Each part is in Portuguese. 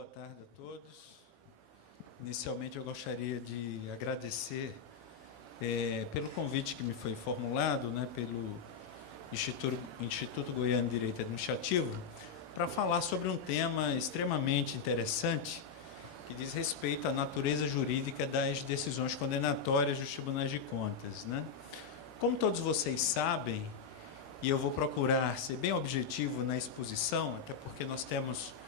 boa tarde a todos. Inicialmente eu gostaria de agradecer pelo convite que me foi formulado, pelo Instituto Goiano de Direito Administrativo, para falar sobre um tema extremamente interessante que diz respeito à natureza jurídica das decisões condenatórias dos tribunais de contas. Como todos vocês sabem, e eu vou procurar ser bem objetivo na exposição, até porque nós temos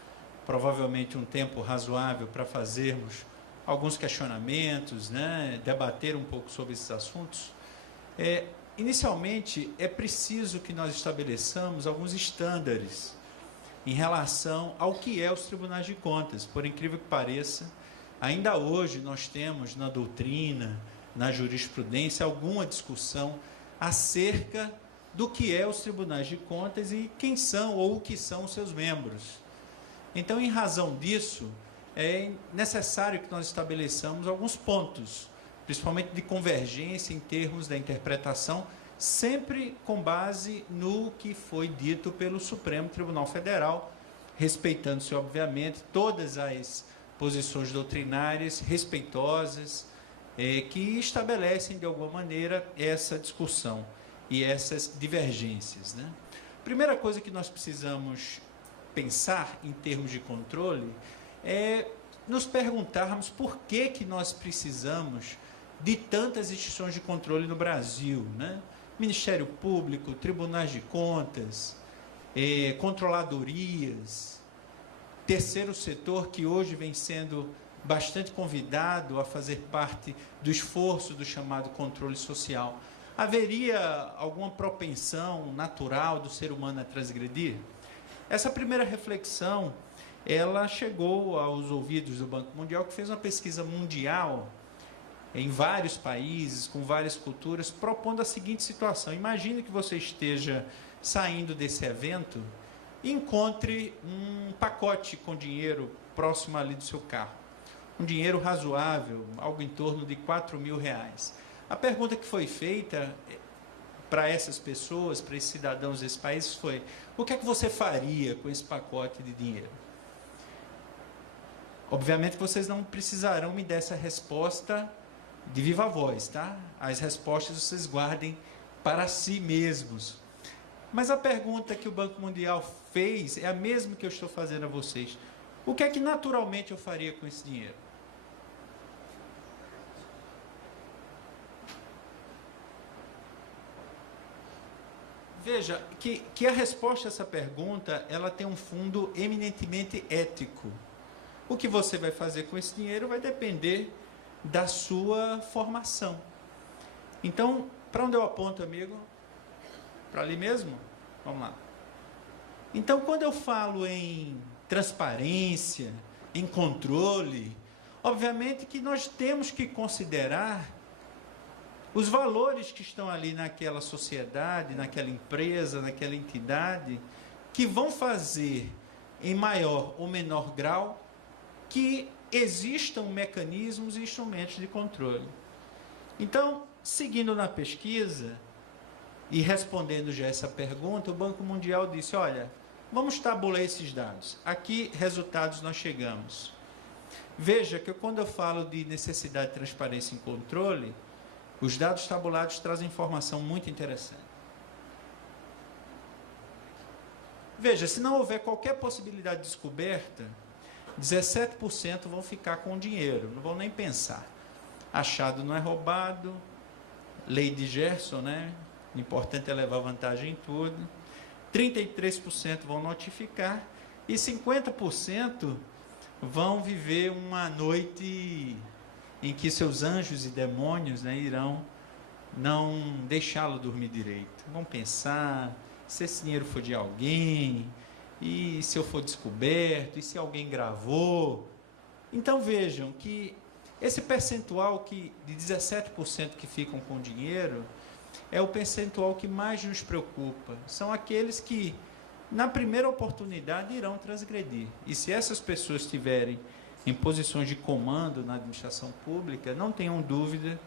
provavelmente um tempo razoável para fazermos alguns questionamentos, debater um pouco sobre esses assuntos. Inicialmente, é preciso que nós estabeleçamos alguns estándares em relação ao que é os tribunais de contas. Por incrível que pareça, ainda hoje nós temos na doutrina, na jurisprudência, alguma discussão acerca do que é os tribunais de contas e quem são ou o que são os seus membros. Então, em razão disso, é necessário que nós estabeleçamos alguns pontos, principalmente de convergência em termos da interpretação, sempre com base no que foi dito pelo Supremo Tribunal Federal, respeitando-se, obviamente, todas as posições doutrinárias respeitosas que estabelecem, de alguma maneira, essa discussão e essas divergências. Primeira coisa que nós precisamos pensar em termos de controle é nos perguntarmos por que nós precisamos de tantas instituições de controle no Brasil, Ministério Público, Tribunais de Contas, controladorias, terceiro setor que hoje vem sendo bastante convidado a fazer parte do esforço do chamado controle social. Haveria alguma propensão natural do ser humano a transgredir? Essa primeira reflexão, ela chegou aos ouvidos do Banco Mundial, que fez uma pesquisa mundial em vários países, com várias culturas, propondo a seguinte situação. Imagine que você esteja saindo desse evento e encontre um pacote com dinheiro próximo ali do seu carro. Um dinheiro razoável, algo em torno de R$4.000. A pergunta que foi feita para essas pessoas, para esses cidadãos desse país, foi: o que é que você faria com esse pacote de dinheiro? Obviamente que vocês não precisarão me dar essa resposta de viva voz, tá? As respostas vocês guardem para si mesmos. Mas a pergunta que o Banco Mundial fez é a mesma que eu estou fazendo a vocês. O que é que naturalmente eu faria com esse dinheiro? Veja que a resposta a essa pergunta, ela tem um fundo eminentemente ético. O que você vai fazer com esse dinheiro vai depender da sua formação. Então, para onde eu aponto, amigo? Para ali mesmo? Vamos lá. Então, quando eu falo em transparência, em controle, obviamente que nós temos que considerar os valores que estão ali naquela sociedade, naquela empresa, naquela entidade, que vão fazer, em maior ou menor grau, que existam mecanismos e instrumentos de controle. Então, seguindo na pesquisa e respondendo já essa pergunta, o Banco Mundial disse: olha, vamos tabular esses dados. Aqui, resultados nós chegamos. Veja que quando eu falo de necessidade de transparência e controle, os dados tabulados trazem informação muito interessante. Veja, se não houver qualquer possibilidade de descoberta, 17% vão ficar com o dinheiro, não vão nem pensar. Achado não é roubado, lei de Gerson, O importante é levar vantagem em tudo. 33% vão notificar e 50% vão viver uma noite em que seus anjos e demônios irão não deixá-lo dormir direito. Vão pensar se esse dinheiro for de alguém, e se eu for descoberto, e se alguém gravou. Então vejam que esse percentual de 17% que ficam com dinheiro é o percentual que mais nos preocupa. São aqueles que, na primeira oportunidade, irão transgredir. E se essas pessoas estiverem em posições de comando na administração pública, não tenham dúvida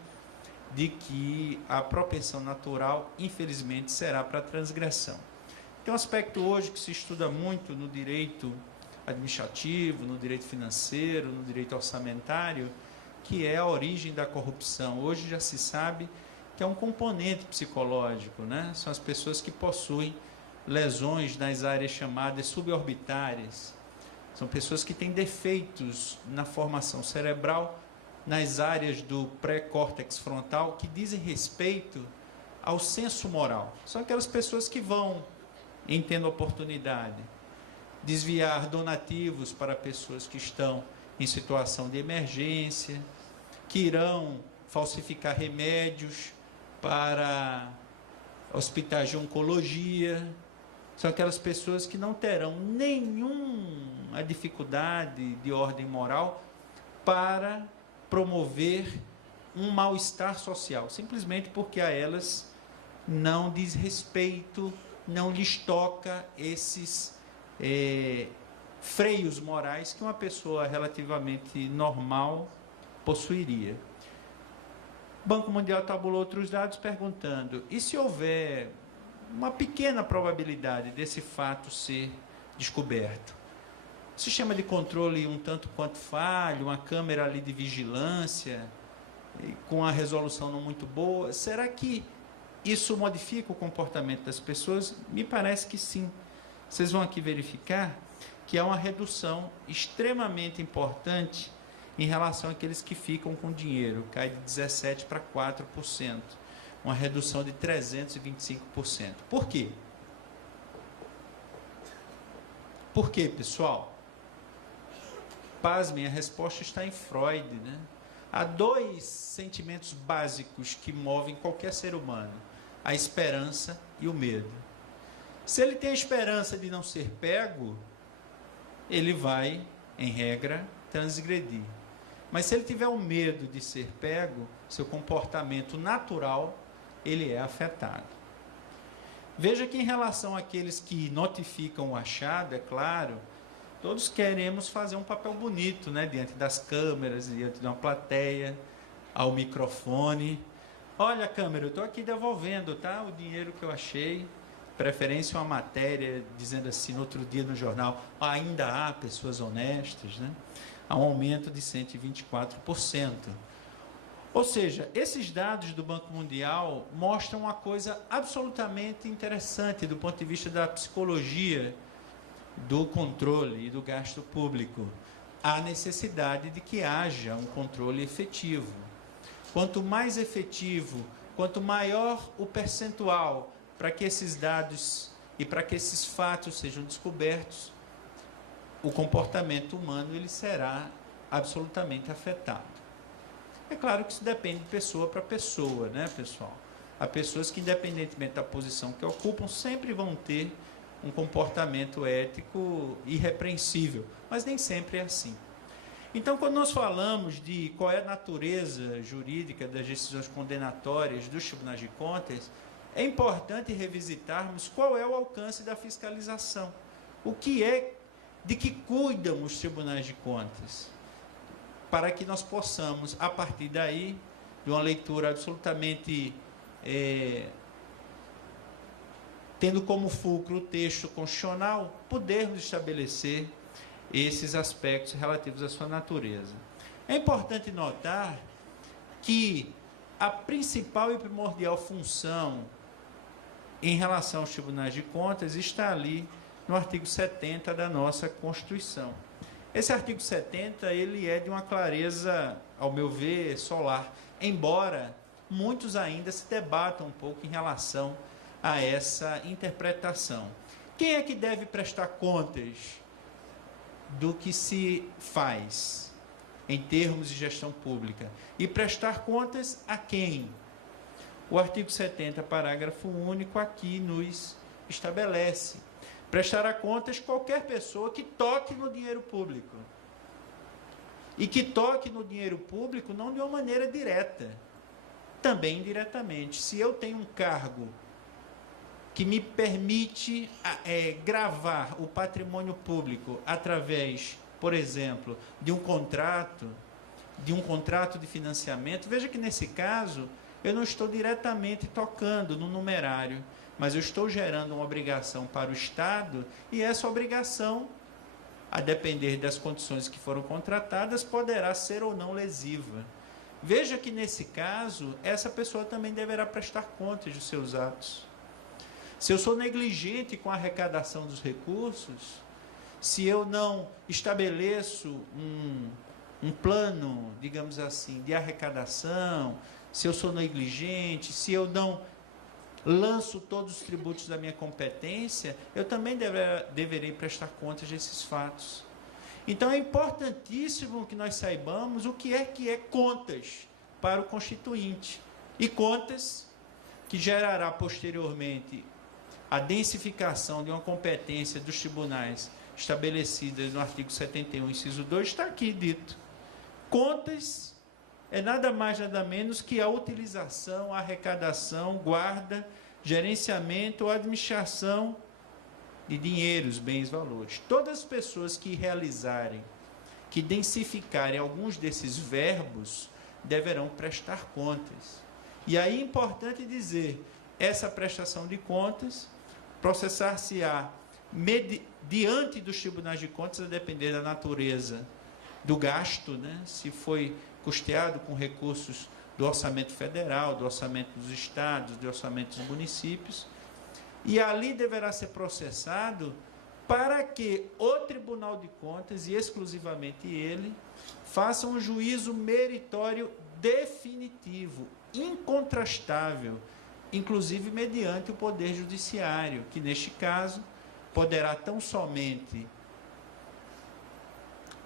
de que a propensão natural, infelizmente, será para a transgressão. Tem um aspecto hoje que se estuda muito no direito administrativo, no direito financeiro, no direito orçamentário, que é a origem da corrupção. Hoje já se sabe que é um componente psicológico, né? São as pessoas que possuem lesões nas áreas chamadas suborbitárias. São pessoas que têm defeitos na formação cerebral, nas áreas do pré-córtex frontal, que dizem respeito ao senso moral. São aquelas pessoas que vão, em tendo oportunidade, desviar donativos para pessoas que estão em situação de emergência, que irão falsificar remédios para hospitais de oncologia. São aquelas pessoas que não terão nenhuma dificuldade de ordem moral para promover um mal-estar social, simplesmente porque a elas não diz respeito, não lhes toca esses freios morais que uma pessoa relativamente normal possuiria. O Banco Mundial tabulou outros dados perguntando: e se houver uma pequena probabilidade desse fato ser descoberto? O sistema de controle um tanto quanto falho, uma câmera ali de vigilância, com a resolução não muito boa, será que isso modifica o comportamento das pessoas? Me parece que sim. Vocês vão aqui verificar que há uma redução extremamente importante em relação àqueles que ficam com dinheiro, cai de 17% para 4%, uma redução de 325%. Por quê? Por quê, pessoal? Pasmem, a resposta está em Freud, né? Há dois sentimentos básicos que movem qualquer ser humano: a esperança e o medo. Se ele tem a esperança de não ser pego, ele vai, em regra, transgredir. Mas se ele tiver o medo de ser pego, seu comportamento natural, ele é afetado. Veja que em relação àqueles que notificam o achado, é claro, todos queremos fazer um papel bonito, né, diante das câmeras, diante de uma plateia, ao microfone. Olha, câmera, eu estou aqui devolvendo, tá, o dinheiro que eu achei. Preferência uma matéria dizendo assim, no outro dia no jornal, ainda há pessoas honestas, né? Há um aumento de 124%. Ou seja, esses dados do Banco Mundial mostram uma coisa absolutamente interessante do ponto de vista da psicologia do controle e do gasto público. Há necessidade de que haja um controle efetivo. Quanto mais efetivo, quanto maior o percentual para que esses dados e para que esses fatos sejam descobertos, o comportamento humano ele será absolutamente afetado. É claro que isso depende de pessoa para pessoa, né, pessoal? Há pessoas que, independentemente da posição que ocupam, sempre vão ter um comportamento ético irrepreensível, mas nem sempre é assim. Então, quando nós falamos de qual é a natureza jurídica das decisões condenatórias dos tribunais de contas, é importante revisitarmos qual é o alcance da fiscalização. O que é, de que cuidam os tribunais de contas? Para que nós possamos, a partir daí, de uma leitura absolutamente tendo como fulcro o texto constitucional, podermos estabelecer esses aspectos relativos à sua natureza. É importante notar que a principal e primordial função em relação aos tribunais de contas está ali no artigo 70 da nossa Constituição. Esse artigo 70, ele é de uma clareza, ao meu ver, solar, embora muitos ainda se debatam um pouco em relação a essa interpretação. Quem é que deve prestar contas do que se faz em termos de gestão pública? E prestar contas a quem? O artigo 70, parágrafo único, aqui nos estabelece: prestará contas qualquer pessoa que toque no dinheiro público. E que toque no dinheiro público não de uma maneira direta, também indiretamente. Se eu tenho um cargo que me permite gravar o patrimônio público através, por exemplo, de um contrato de financiamento, veja que nesse caso eu não estou diretamente tocando no numerário, mas eu estou gerando uma obrigação para o Estado, e essa obrigação a depender das condições que foram contratadas, poderá ser ou não lesiva. Veja que, nesse caso, essa pessoa também deverá prestar contas dos seus atos. Se eu sou negligente com a arrecadação dos recursos, se eu não estabeleço um plano, digamos assim, de arrecadação, se eu sou negligente, se eu não lanço todos os tributos da minha competência, eu também deverei prestar contas desses fatos. Então, é importantíssimo que nós saibamos o que é contas para o constituinte. E contas que gerará posteriormente a densificação de uma competência dos tribunais estabelecida no artigo 71, inciso 2, está aqui dito. Contas é nada mais, nada menos que a utilização, a arrecadação, guarda, gerenciamento ou administração de dinheiros, bens, valores. Todas as pessoas que realizarem, que densificarem alguns desses verbos, deverão prestar contas. E aí é importante dizer, essa prestação de contas processar-se-á diante dos tribunais de contas, a depender da natureza do gasto, né? Se foi custeado com recursos do orçamento federal, do orçamento dos estados, do orçamento dos municípios, e ali deverá ser processado para que o Tribunal de Contas, e exclusivamente ele, faça um juízo meritório definitivo, incontrastável, inclusive mediante o Poder Judiciário, que neste caso poderá tão somente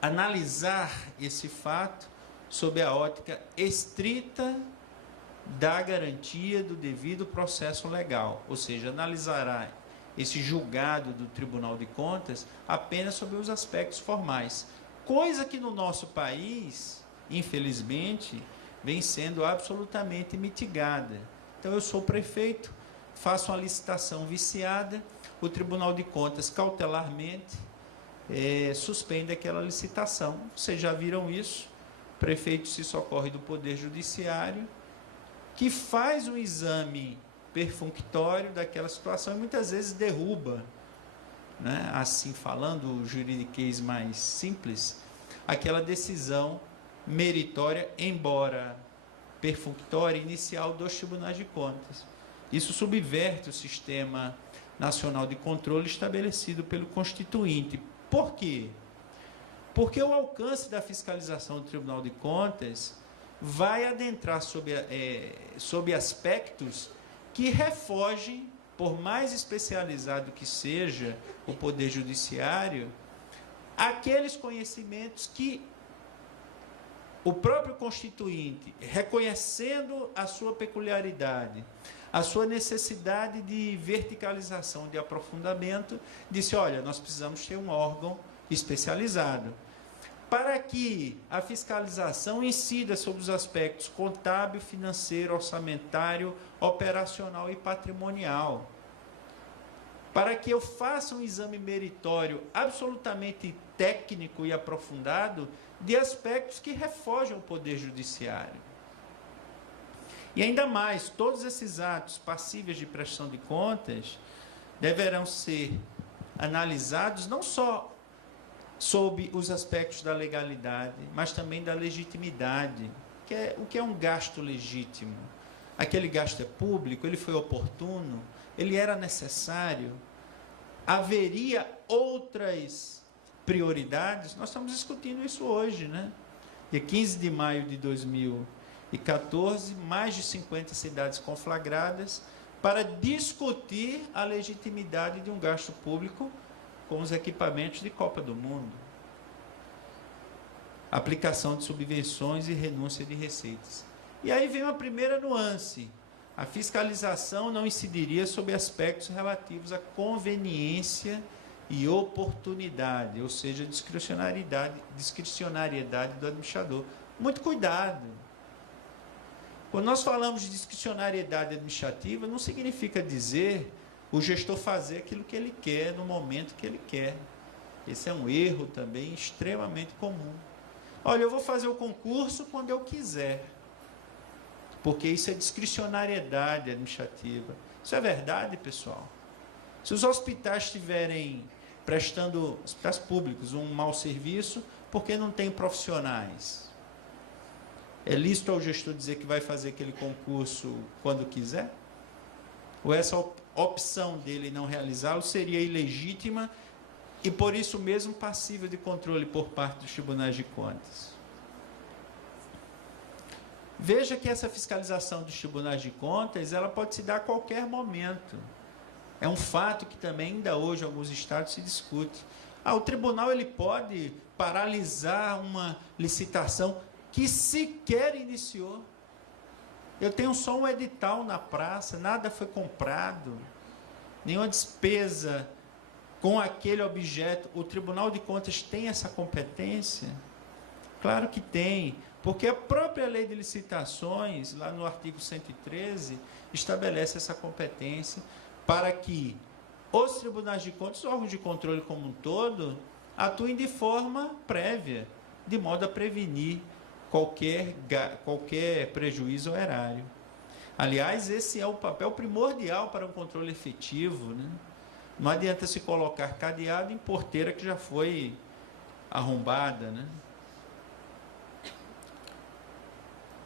analisar esse fato sob a ótica estrita da garantia do devido processo legal, ou seja, analisará esse julgado do Tribunal de Contas apenas sobre os aspectos formais, coisa que no nosso país, infelizmente, vem sendo absolutamente mitigada. Então, eu sou prefeito, faço uma licitação viciada, o Tribunal de Contas, cautelarmente, suspende aquela licitação. Vocês já viram isso? O prefeito se socorre do Poder Judiciário, que faz um exame perfunctório daquela situação e muitas vezes derruba, né, assim falando o juridiquês mais simples, aquela decisão meritória, embora perfunctória, inicial dos tribunais de contas. Isso subverte o sistema nacional de controle estabelecido pelo Constituinte. Por quê? Porque o alcance da fiscalização do Tribunal de Contas vai adentrar sob aspectos que refogem, por mais especializado que seja o Poder Judiciário, aqueles conhecimentos que o próprio Constituinte, reconhecendo a sua peculiaridade, a sua necessidade de verticalização, de aprofundamento, disse, olha, nós precisamos ter um órgão especializado, para que a fiscalização incida sobre os aspectos contábil, financeiro, orçamentário, operacional e patrimonial. Para que eu faça um exame meritório absolutamente técnico e aprofundado de aspectos que refogem o Poder Judiciário. E ainda mais, todos esses atos passíveis de prestação de contas deverão ser analisados não só sob os aspectos da legalidade, mas também da legitimidade. O que é um gasto legítimo? Aquele gasto é público, ele foi oportuno, ele era necessário, haveria outras prioridades? Nós estamos discutindo isso hoje, né? Dia 15 de maio de 2014, mais de 50 cidades conflagradas para discutir a legitimidade de um gasto público com os equipamentos de Copa do Mundo. Aplicação de subvenções e renúncia de receitas. E aí vem uma primeira nuance. A fiscalização não incidiria sobre aspectos relativos à conveniência e oportunidade, ou seja, discricionariedade do administrador. Muito cuidado. Quando nós falamos de discricionariedade administrativa, não significa dizer o gestor fazer aquilo que ele quer no momento que ele quer. Esse é um erro também extremamente comum. Olha, eu vou fazer o concurso quando eu quiser, porque isso é discricionariedade administrativa. Isso é verdade, pessoal? Se os hospitais estiverem prestando, hospitais públicos, um mau serviço porque não tem profissionais. É lícito ao gestor dizer que vai fazer aquele concurso quando quiser? Ou essa opção dele não realizá-lo seria ilegítima e, por isso mesmo, passível de controle por parte dos tribunais de contas? Veja que essa fiscalização dos tribunais de contas, ela pode se dar a qualquer momento. É um fato que também ainda hoje em alguns estados se discute. O tribunal ele pode paralisar uma licitação que sequer iniciou. Eu tenho só um edital na praça, nada foi comprado, nenhuma despesa com aquele objeto. O Tribunal de Contas tem essa competência? Claro que tem, porque a própria lei de licitações, lá no artigo 113, estabelece essa competência para que os tribunais de contas, os órgãos de controle como um todo, atuem de forma prévia, de modo a prevenir qualquer prejuízo ao erário. Aliás, esse é o papel primordial para um controle efetivo, né? Não adianta se colocar cadeado em porteira que já foi arrombada, né?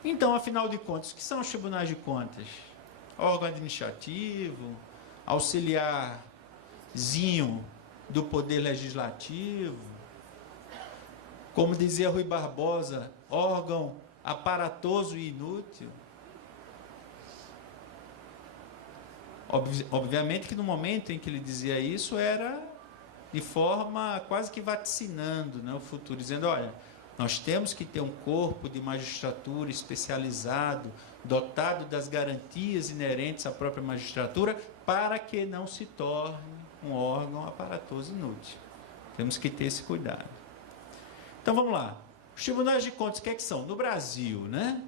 Então, afinal de contas, o que são os tribunais de contas? Órgão administrativo, auxiliarzinho do Poder Legislativo, como dizia Rui Barbosa, órgão aparatoso e inútil. Obviamente que no momento em que ele dizia isso, era de forma quase que vaticinando, né, o futuro, dizendo, olha, nós temos que ter um corpo de magistratura especializado, dotado das garantias inerentes à própria magistratura, para que não se torne um órgão aparatoso e inútil. Temos que ter esse cuidado. Então, vamos lá. Os tribunais de contas, o que é que são? No Brasil, né?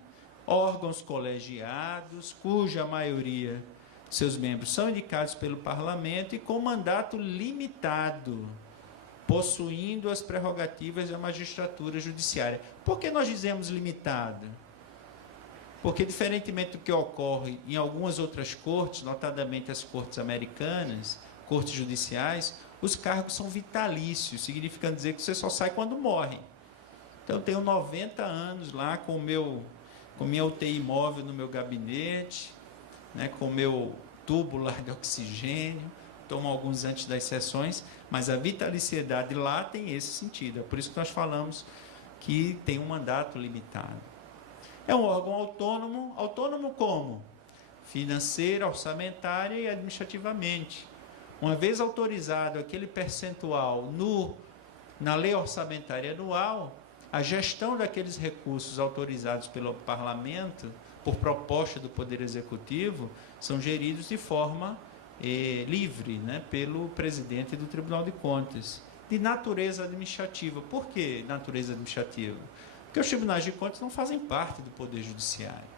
Órgãos colegiados, cuja maioria de seus membros são indicados pelo parlamento e com mandato limitado, possuindo as prerrogativas da magistratura judiciária. Por que nós dizemos limitado? Porque, diferentemente do que ocorre em algumas outras cortes, notadamente as cortes americanas, cortes judiciais, os cargos são vitalícios, significando dizer que você só sai quando morre. Então, eu tenho 90 anos lá com minha UTI móvel no meu gabinete, né, com o meu tubo lá de oxigênio, tomo alguns antes das sessões, mas a vitaliciedade lá tem esse sentido. É por isso que nós falamos que tem um mandato limitado. É um órgão autônomo. Autônomo como? Financeira, orçamentária e administrativamente. Uma vez autorizado aquele percentual na lei orçamentária anual, a gestão daqueles recursos autorizados pelo parlamento, por proposta do Poder Executivo, são geridos de forma livre, né, pelo presidente do Tribunal de Contas, de natureza administrativa. Por que natureza administrativa? Porque os tribunais de contas não fazem parte do Poder Judiciário.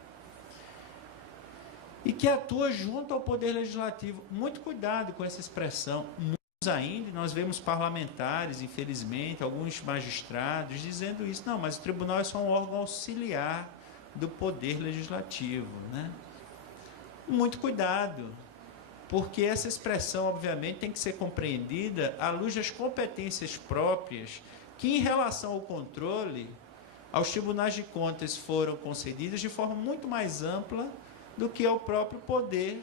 E que atua junto ao Poder Legislativo. Muito cuidado com essa expressão. Muitos ainda, nós vemos parlamentares, infelizmente, alguns magistrados, dizendo isso. Não, mas o tribunal é só um órgão auxiliar do Poder Legislativo, né? Muito cuidado, porque essa expressão, obviamente, tem que ser compreendida à luz das competências próprias que, em relação ao controle, aos tribunais de contas foram concedidas de forma muito mais ampla do que ao próprio Poder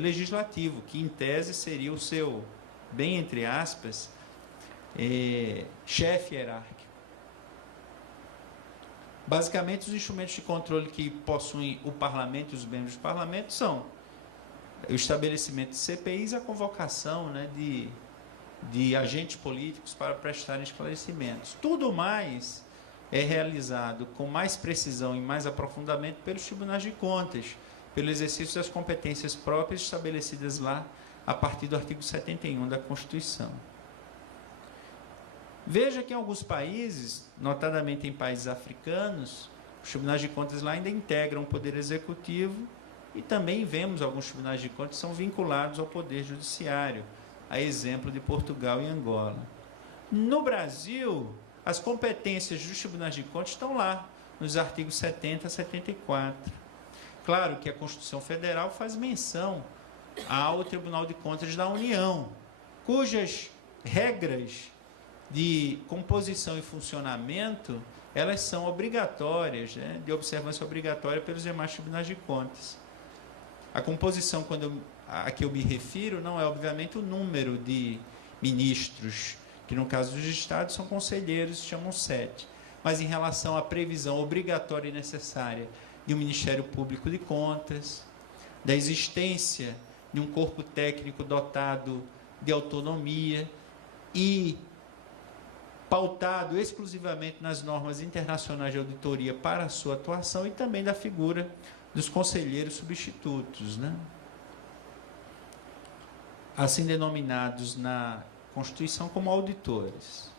Legislativo, que, em tese, seria o seu, bem entre aspas, chefe hierárquico. Basicamente, os instrumentos de controle que possuem o parlamento e os membros do parlamento são o estabelecimento de CPIs e a convocação, né, de agentes políticos para prestarem esclarecimentos. Tudo mais é realizado com mais precisão e mais aprofundamento pelos tribunais de contas, pelo exercício das competências próprias estabelecidas lá a partir do artigo 71 da Constituição. Veja que em alguns países, notadamente em países africanos, os tribunais de contas lá ainda integram o Poder Executivo e também vemos alguns tribunais de contas que são vinculados ao Poder Judiciário, a exemplo de Portugal e Angola. No Brasil, as competências dos tribunais de contas estão lá, nos artigos 70 a 74. Claro que a Constituição Federal faz menção ao Tribunal de Contas da União, cujas regras de composição e funcionamento, elas são obrigatórias, né, de observância obrigatória pelos demais tribunais de contas. A composição, a que eu me refiro, não é, obviamente, o número de ministros, que no caso dos estados são conselheiros, se chamam 7. Mas em relação à previsão obrigatória e necessária de um Ministério Público de Contas, da existência de um corpo técnico dotado de autonomia e pautado exclusivamente nas normas internacionais de auditoria para a sua atuação, e também da figura dos conselheiros substitutos, né? Assim denominados na Constituição como auditores.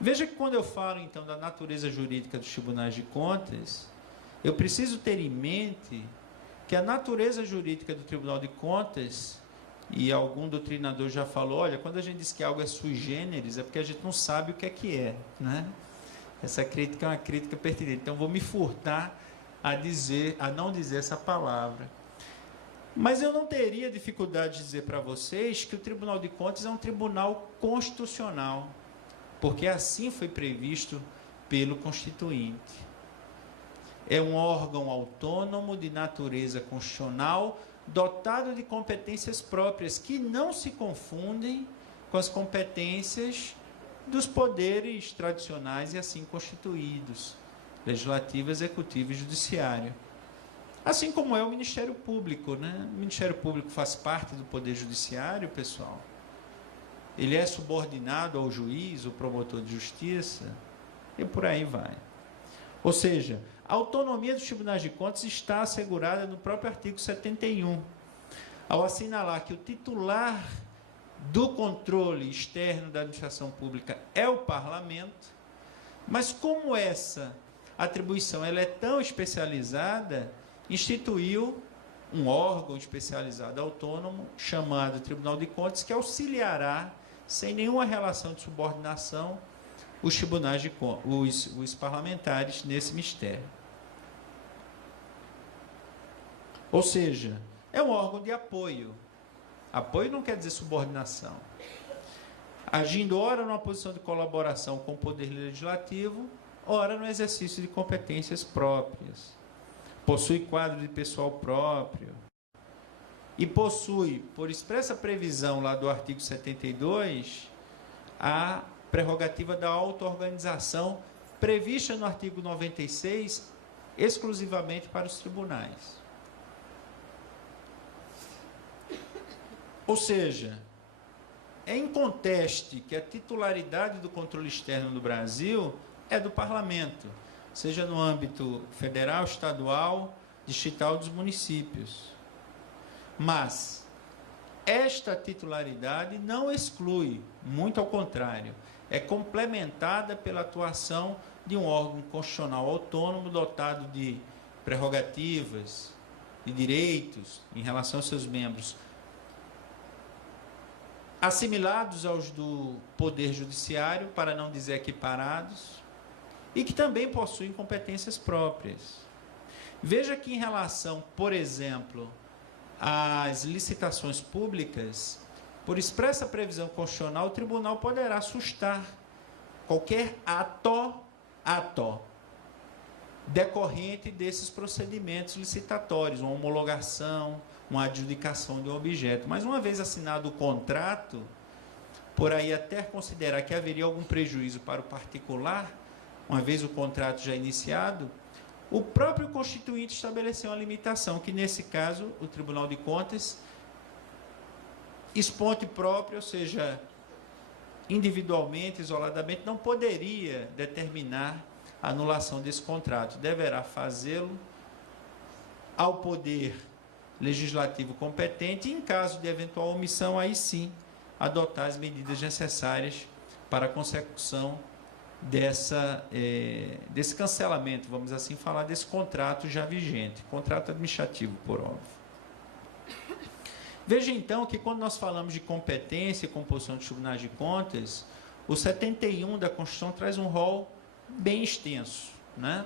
Veja que quando eu falo, então, da natureza jurídica dos tribunais de contas, eu preciso ter em mente que a natureza jurídica do Tribunal de Contas, e algum doutrinador já falou, olha, quando a gente diz que algo é sui generis, é porque a gente não sabe o que é, né? Essa crítica é uma crítica pertinente. Então, vou me furtar a não dizer essa palavra. Mas eu não teria dificuldade de dizer para vocês que o Tribunal de Contas é um tribunal constitucional, porque assim foi previsto pelo Constituinte. É um órgão autônomo de natureza constitucional, dotado de competências próprias, que não se confundem com as competências dos poderes tradicionais e assim constituídos, legislativo, executivo e judiciário. Assim como é o Ministério Público, né? O Ministério Público faz parte do Poder Judiciário, pessoal. Ele é subordinado ao juiz, o promotor de justiça, e por aí vai. Ou seja, a autonomia dos tribunais de contas está assegurada no próprio artigo 71, ao assinalar que o titular do controle externo da administração pública é o parlamento, mas como essa atribuição ela é tão especializada, instituiu um órgão especializado autônomo, chamado Tribunal de Contas, que auxiliará, sem nenhuma relação de subordinação, os tribunais de contas, os parlamentares nesse mistério. Ou seja, é um órgão de apoio. Apoio não quer dizer subordinação. Agindo ora numa posição de colaboração com o Poder Legislativo, ora no exercício de competências próprias. Possui quadro de pessoal próprio. E possui, por expressa previsão lá do artigo 72, a prerrogativa da auto-organização prevista no artigo 96, exclusivamente para os tribunais. Ou seja, é inconteste que a titularidade do controle externo no Brasil é do parlamento, seja no âmbito federal, estadual, distrital dos municípios. Mas esta titularidade não exclui, muito ao contrário, é complementada pela atuação de um órgão constitucional autônomo dotado de prerrogativas, de direitos em relação aos seus membros, assimilados aos do Poder Judiciário, para não dizer equiparados, e que também possuem competências próprias. Veja que em relação, por exemplo, às licitações públicas, por expressa previsão constitucional, o tribunal poderá sustar qualquer ato decorrente desses procedimentos licitatórios, uma homologação, uma adjudicação de um objeto. Mas uma vez assinado o contrato, por aí até considerar que haveria algum prejuízo para o particular, uma vez o contrato já iniciado, o próprio Constituinte estabeleceu uma limitação, que nesse caso o Tribunal de Contas, esponte próprio, ou seja, individualmente, isoladamente, não poderia determinar a anulação desse contrato. Deverá fazê-lo ao Poder Legislativo competente e, em caso de eventual omissão, aí sim, adotar as medidas necessárias para a consecução desse cancelamento, vamos assim falar, desse contrato já vigente, contrato administrativo, por óbvio. Veja, então, que quando nós falamos de competência e composição de tribunais de contas, o 71 da Constituição traz um rol bem extenso, né,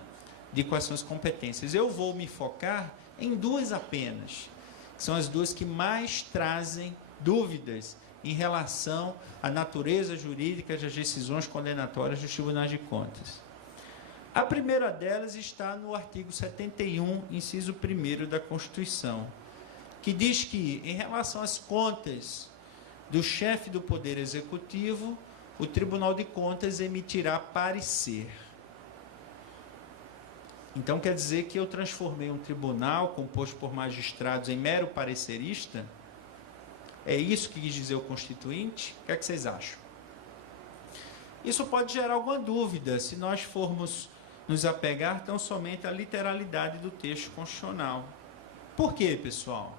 de quais são as competências. Eu vou me focar em duas apenas, que são as duas que mais trazem dúvidas em relação à natureza jurídica das decisões condenatórias dos tribunais de contas. A primeira delas está no artigo 71, inciso 1º da Constituição, que diz que, em relação às contas do chefe do Poder Executivo, o Tribunal de Contas emitirá parecer. Então, quer dizer que eu transformei um tribunal composto por magistrados em mero parecerista? É isso que quis dizer o Constituinte? O que é que vocês acham? Isso pode gerar alguma dúvida, se nós formos nos apegar tão somente à literalidade do texto constitucional. Por quê, pessoal?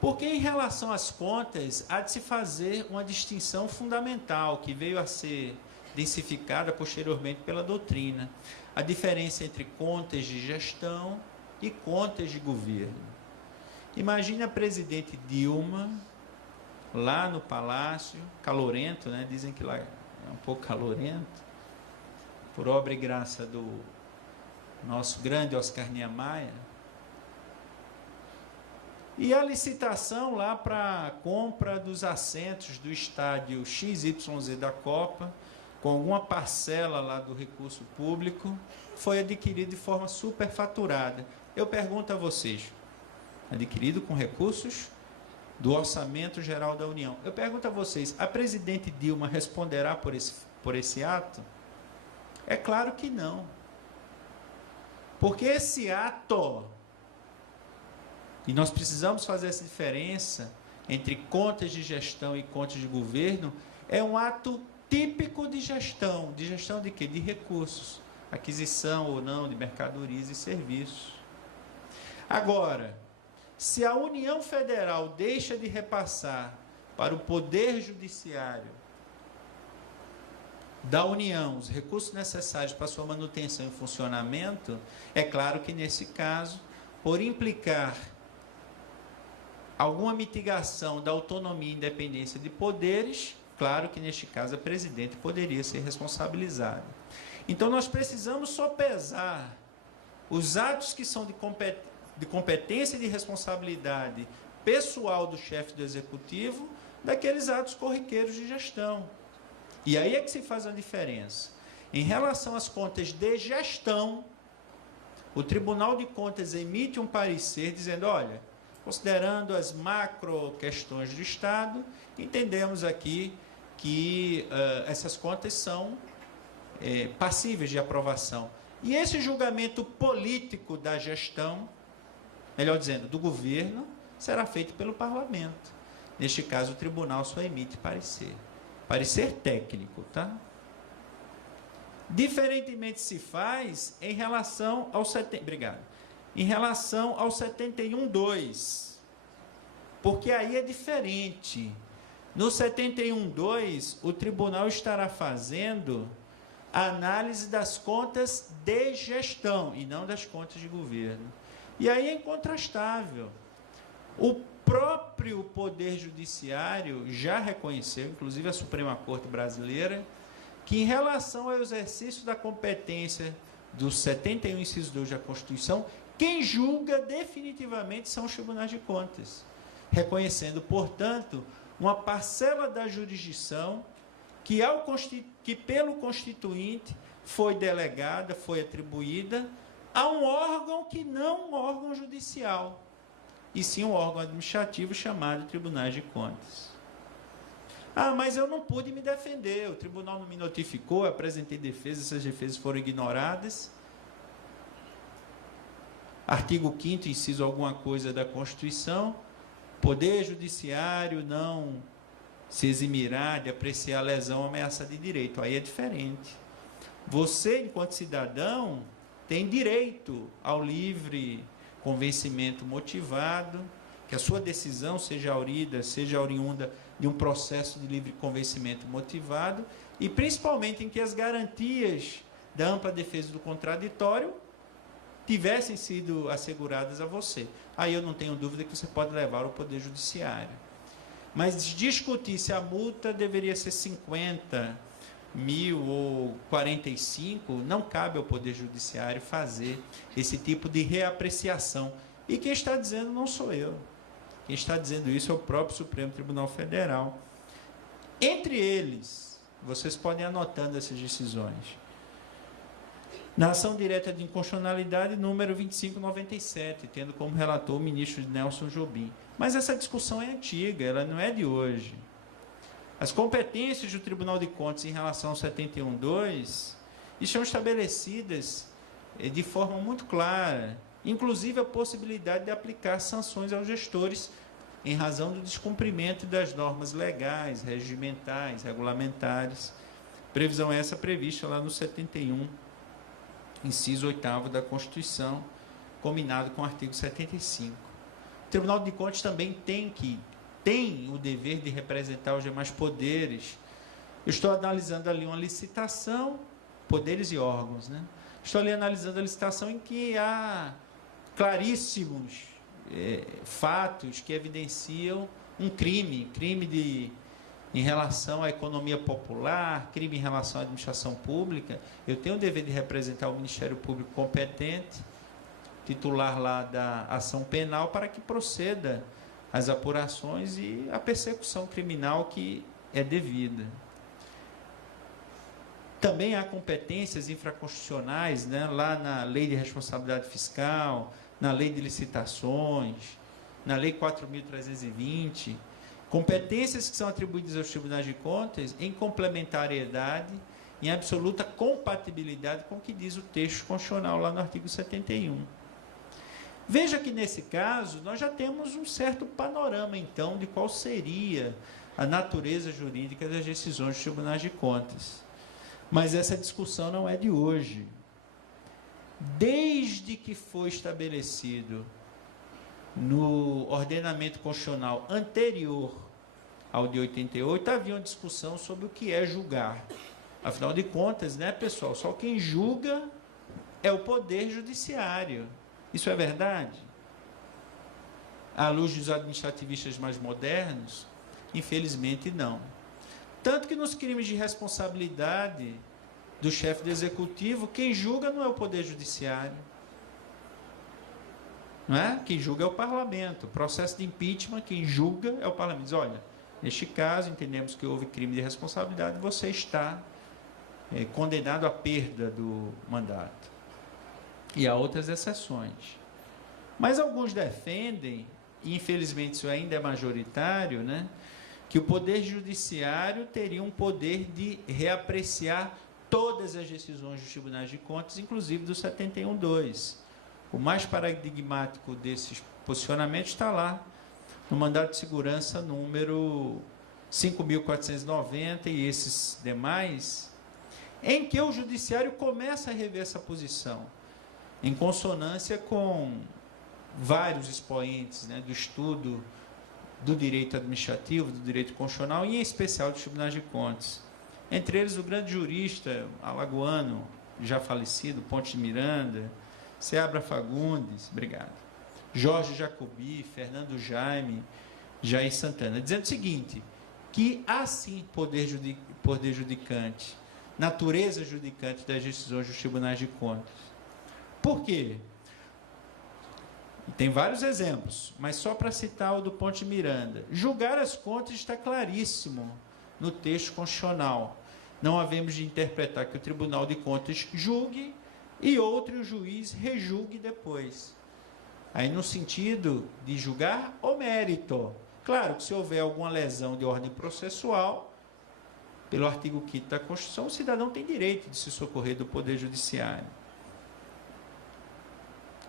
Porque, em relação às contas, há de se fazer uma distinção fundamental, que veio a ser densificada posteriormente pela doutrina. A diferença entre contas de gestão e contas de governo. Imagine a presidente Dilma, lá no Palácio, calorento, né? Dizem que lá é um pouco calorento, por obra e graça do nosso grande Oscar Niemeyer. E a licitação lá para a compra dos assentos do estádio XYZ da Copa, com alguma parcela lá do recurso público, foi adquirido de forma superfaturada. Eu pergunto a vocês, adquirido com recursos do Orçamento Geral da União. Eu pergunto a vocês, a presidente Dilma responderá por esse ato? É claro que não. Porque esse ato, e nós precisamos fazer essa diferença entre contas de gestão e contas de governo, é um ato típico de gestão. De gestão de quê? De recursos. Aquisição ou não de mercadorias e serviços. Agora, se a União Federal deixa de repassar para o Poder Judiciário da União os recursos necessários para sua manutenção e funcionamento, é claro que, nesse caso, por implicar alguma mitigação da autonomia e independência de poderes, claro que, neste caso, a presidente poderia ser responsabilizada. Então, nós precisamos sopesar os atos que são de competência e de responsabilidade pessoal do chefe do Executivo daqueles atos corriqueiros de gestão. E aí é que se faz a diferença. Em relação às contas de gestão, o Tribunal de Contas emite um parecer dizendo, olha, considerando as macro questões do Estado, entendemos aqui que essas contas são passíveis de aprovação. E esse julgamento político da gestão, melhor dizendo, do governo, será feito pelo parlamento. Neste caso, o tribunal só emite parecer. Parecer técnico, tá? Diferentemente se faz em relação ao 71.2, porque aí é diferente. No 71.2, o tribunal estará fazendo a análise das contas de gestão e não das contas de governo. E aí é incontrastável. O próprio Poder Judiciário já reconheceu, inclusive a Suprema Corte Brasileira, que em relação ao exercício da competência do 71, inciso 2 da Constituição, quem julga definitivamente são os tribunais de contas, reconhecendo, portanto, uma parcela da jurisdição que pelo Constituinte foi delegada, foi atribuída a um órgão que não um órgão judicial, e sim um órgão administrativo chamado Tribunais de Contas. Ah, mas eu não pude me defender, o tribunal não me notificou, eu apresentei defesa, essas defesas foram ignoradas. Artigo 5º, inciso alguma coisa da Constituição, Poder Judiciário não se eximirá de apreciar a lesão ou ameaça de direito. Aí é diferente. Você, enquanto cidadão, tem direito ao livre convencimento motivado, que a sua decisão seja oriunda de um processo de livre convencimento motivado, e principalmente em que as garantias da ampla defesa do contraditório tivessem sido asseguradas a você. Aí eu não tenho dúvida que você pode levar ao Poder Judiciário. Mas discutir se a multa deveria ser 50 mil ou 45, não cabe ao Poder Judiciário fazer esse tipo de reapreciação. E quem está dizendo não sou eu. Quem está dizendo isso é o próprio Supremo Tribunal Federal. Entre eles, vocês podem ir anotando essas decisões. Na ação direta de inconstitucionalidade, número 2597, tendo como relator o ministro Nelson Jobim. Mas essa discussão é antiga, ela não é de hoje. As competências do Tribunal de Contas em relação ao 71.2 estão estabelecidas de forma muito clara, inclusive a possibilidade de aplicar sanções aos gestores em razão do descumprimento das normas legais, regimentais, regulamentares. Previsão essa prevista lá no 71, inciso 8º da Constituição, combinado com o artigo 75. O Tribunal de Contas também tem o dever de representar os demais poderes. Eu estou analisando ali uma licitação, poderes e órgãos, né? Estou ali analisando a licitação em que há claríssimos fatos que evidenciam um crime em relação à economia popular, crime em relação à administração pública. Eu tenho o dever de representar o Ministério Público competente, titular lá da ação penal, para que proceda as apurações e a persecução criminal que é devida. Também há competências infraconstitucionais, né, lá na Lei de Responsabilidade Fiscal, na Lei de Licitações, na Lei 4.320, competências que são atribuídas aos tribunais de contas em complementariedade, em absoluta compatibilidade com o que diz o texto constitucional lá no artigo 71. Veja que, nesse caso, nós já temos um certo panorama, então, de qual seria a natureza jurídica das decisões dos tribunais de contas. Mas essa discussão não é de hoje. Desde que foi estabelecido no ordenamento constitucional anterior ao de 88, havia uma discussão sobre o que é julgar. Afinal de contas, né, pessoal, só quem julga é o Poder Judiciário. Isso é verdade? À luz dos administrativistas mais modernos, infelizmente não. Tanto que nos crimes de responsabilidade do chefe do executivo, quem julga não é o Poder Judiciário. Não é? Quem julga é o parlamento. O processo de impeachment, quem julga é o parlamento. Diz, olha, neste caso, entendemos que houve crime de responsabilidade, você está condenado à perda do mandato. E há outras exceções. Mas alguns defendem, e infelizmente isso ainda é majoritário, né, que o Poder Judiciário teria um poder de reapreciar todas as decisões dos tribunais de contas, inclusive do 71.2. O mais paradigmático desses posicionamentos está lá, no mandato de segurança número 5.490 e esses demais, em que o Judiciário começa a rever essa posição, em consonância com vários expoentes, né, do estudo do direito administrativo, do direito constitucional, e em especial dos tribunais de contas. Entre eles, o grande jurista alagoano, já falecido, Ponte de Miranda, Seabra Fagundes, obrigado, Jorge Jacobi, Fernando Jaime, Jair Santana, dizendo o seguinte, que há sim poder judicante, natureza judicante das decisões dos tribunais de contas. Por quê? Tem vários exemplos, mas só para citar o do Ponte Miranda. Julgar as contas está claríssimo no texto constitucional. Não havemos de interpretar que o Tribunal de Contas julgue e outro juiz rejulgue depois. Aí no sentido de julgar o mérito. Claro que se houver alguma lesão de ordem processual, pelo artigo 5º da Constituição, o cidadão tem direito de se socorrer do Poder Judiciário.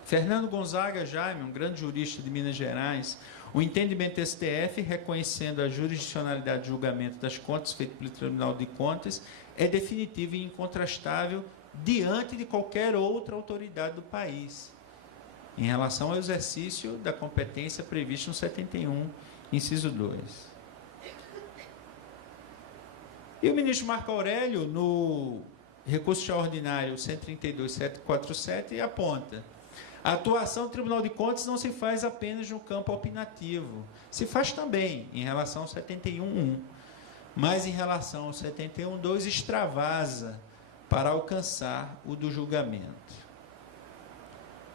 Fernando Gonzaga Jaime, um grande jurista de Minas Gerais, o entendimento do STF, reconhecendo a jurisdicionalidade de julgamento das contas feito pelo Tribunal de Contas, é definitivo e incontrastável diante de qualquer outra autoridade do país, em relação ao exercício da competência prevista no 71, inciso 2. E o ministro Marco Aurélio, no recurso extraordinário 132.747, aponta: a atuação do Tribunal de Contas não se faz apenas no campo opinativo, se faz também em relação ao 71.1, mas em relação ao 71.2 extravasa para alcançar o do julgamento.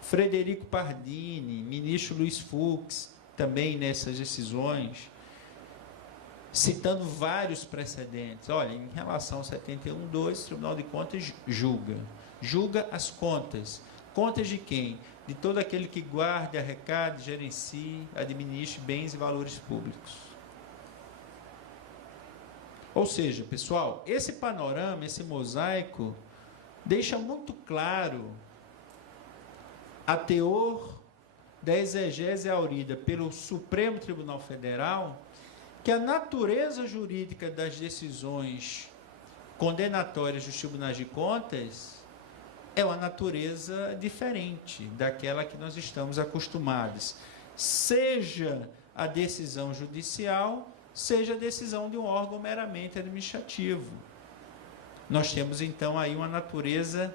Frederico Pardini, ministro Luiz Fux, também nessas decisões, citando vários precedentes. Olha, em relação ao 71.2, o Tribunal de Contas julga as contas. Contas de quem? De todo aquele que guarde, arrecade, gerencie, administre bens e valores públicos. Ou seja, pessoal, esse panorama, esse mosaico, deixa muito claro a teor da exegese aurida pelo Supremo Tribunal Federal, que a natureza jurídica das decisões condenatórias dos tribunais de contas é uma natureza diferente daquela que nós estamos acostumados. Seja a decisão judicial, seja a decisão de um órgão meramente administrativo. Nós temos, então, aí uma natureza,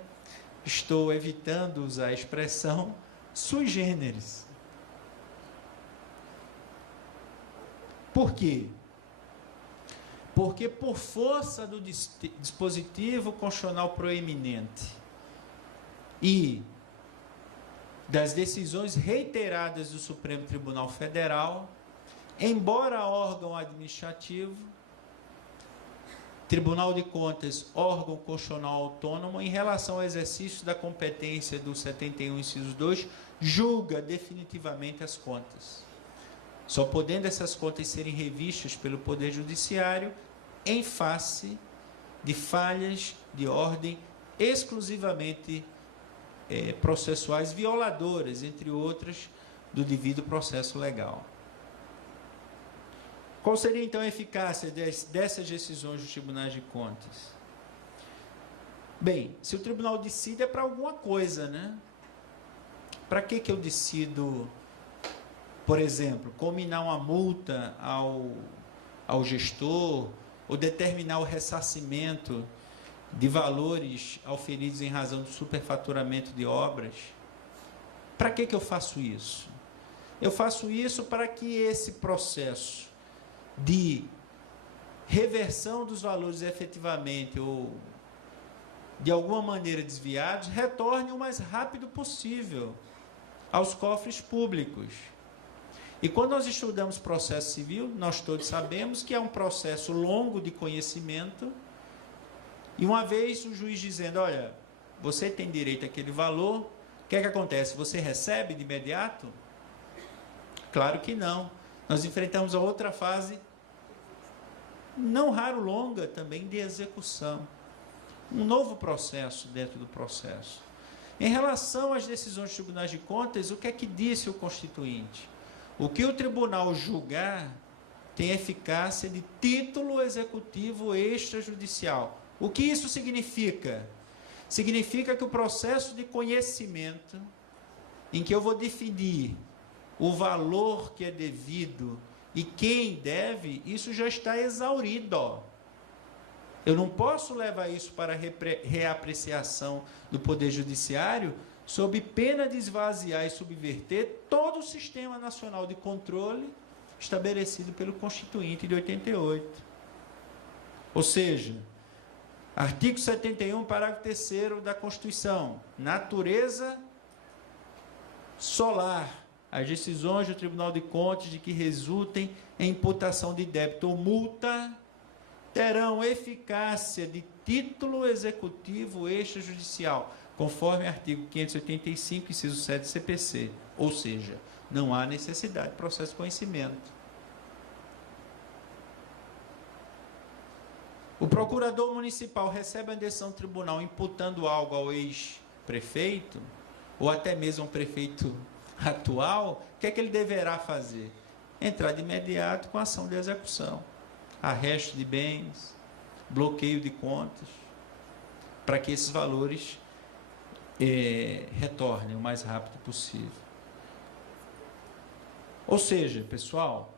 estou evitando usar a expressão, sui generis. Por quê? Porque, por força do dispositivo constitucional proeminente e das decisões reiteradas do Supremo Tribunal Federal, embora órgão administrativo, Tribunal de Contas, órgão constitucional autônomo, em relação ao exercício da competência do 71, inciso 2, julga definitivamente as contas. Só podendo essas contas serem revistas pelo Poder Judiciário em face de falhas de ordem exclusivamente processuais violadoras, entre outras, do devido processo legal. Qual seria, então, a eficácia dessas decisões dos tribunais de contas? Bem, se o tribunal decide é para alguma coisa, né? Para que eu decido, por exemplo, combinar uma multa ao gestor ou determinar o ressarcimento de valores auferidos em razão do superfaturamento de obras? Para que eu faço isso? Eu faço isso para que esse processo de reversão dos valores efetivamente ou de alguma maneira desviados retorne o mais rápido possível aos cofres públicos. E quando nós estudamos processo civil, nós todos sabemos que é um processo longo de conhecimento, e uma vez o juiz dizendo, olha, você tem direito àquele valor, o que é que acontece? Você recebe de imediato? Claro que não. Nós enfrentamos a outra fase, não raro longa também, de execução. Um novo processo dentro do processo. Em relação às decisões dos tribunais de contas, o que é que disse o Constituinte? O que o tribunal julgar tem eficácia de título executivo extrajudicial. O que isso significa? Significa que o processo de conhecimento, em que eu vou definir o valor que é devido e quem deve, isso já está exaurido. Eu não posso levar isso para reapreciação do Poder Judiciário sob pena de esvaziar e subverter todo o Sistema Nacional de Controle estabelecido pelo Constituinte de 88. Ou seja, artigo 71, parágrafo 3º da Constituição, natureza solar. As decisões do Tribunal de Contas de que resultem em imputação de débito ou multa terão eficácia de título executivo extrajudicial, conforme artigo 585, inciso 7 do CPC. Ou seja, não há necessidade de processo de conhecimento. O procurador municipal recebe a decisão do tribunal imputando algo ao ex-prefeito, ou até mesmo ao prefeito atual, o que é que ele deverá fazer? Entrar de imediato com a ação de execução, arresto de bens, bloqueio de contas, para que esses valores retornem o mais rápido possível. Ou seja, pessoal,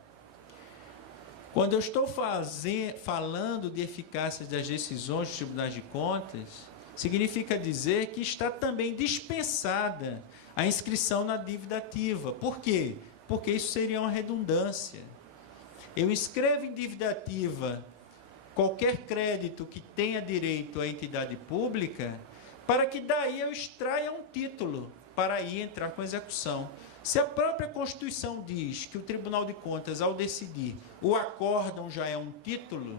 quando eu estou falando de eficácia das decisões dos tribunais de contas, significa dizer que está também dispensada a inscrição na dívida ativa. Por quê? Porque isso seria uma redundância. Eu inscrevo em dívida ativa qualquer crédito que tenha direito à entidade pública, para que daí eu extraia um título para aí entrar com execução. Se a própria Constituição diz que o Tribunal de Contas, ao decidir, o acórdão já é um título,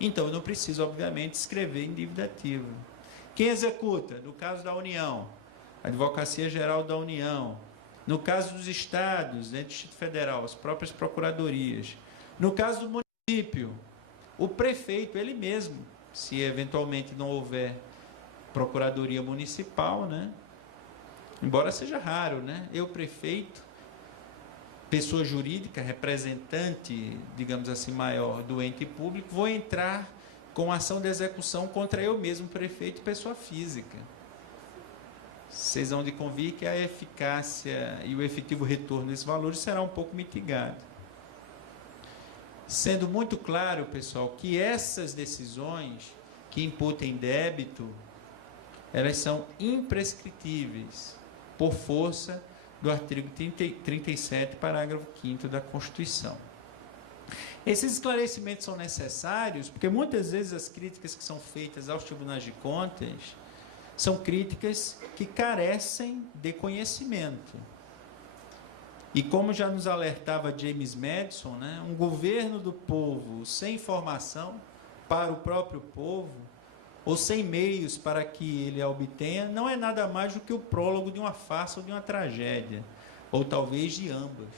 então eu não preciso, obviamente, escrever em dívida ativa. Quem executa? No caso da União, a Advocacia Geral da União. No caso dos estados, né, Distrito Federal, as próprias procuradorias. No caso do município, o prefeito, ele mesmo, se eventualmente não houver procuradoria municipal, né? Embora seja raro, né? Eu, prefeito, pessoa jurídica, representante, digamos assim, maior do ente público, vou entrar com ação de execução contra eu mesmo, prefeito, pessoa física. Vocês vão de convir que a eficácia e o efetivo retorno desses valores será um pouco mitigado. Sendo muito claro, pessoal, que essas decisões que imputem débito, elas são imprescritíveis por força do artigo 37, parágrafo 5º da Constituição. Esses esclarecimentos são necessários porque muitas vezes as críticas que são feitas aos tribunais de contas são críticas que carecem de conhecimento. E como já nos alertava James Madison, né, um governo do povo sem informação para o próprio povo, ou sem meios para que ele a obtenha, não é nada mais do que o prólogo de uma farsa ou de uma tragédia, ou talvez de ambas.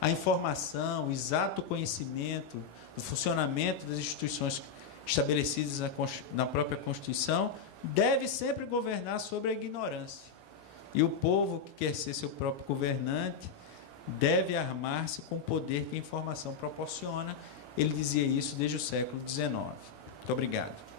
A informação, o exato conhecimento do funcionamento das instituições estabelecidas na própria Constituição deve sempre governar sobre a ignorância. E o povo que quer ser seu próprio governante deve armar-se com o poder que a informação proporciona. Ele dizia isso desde o século XIX. Muito obrigado.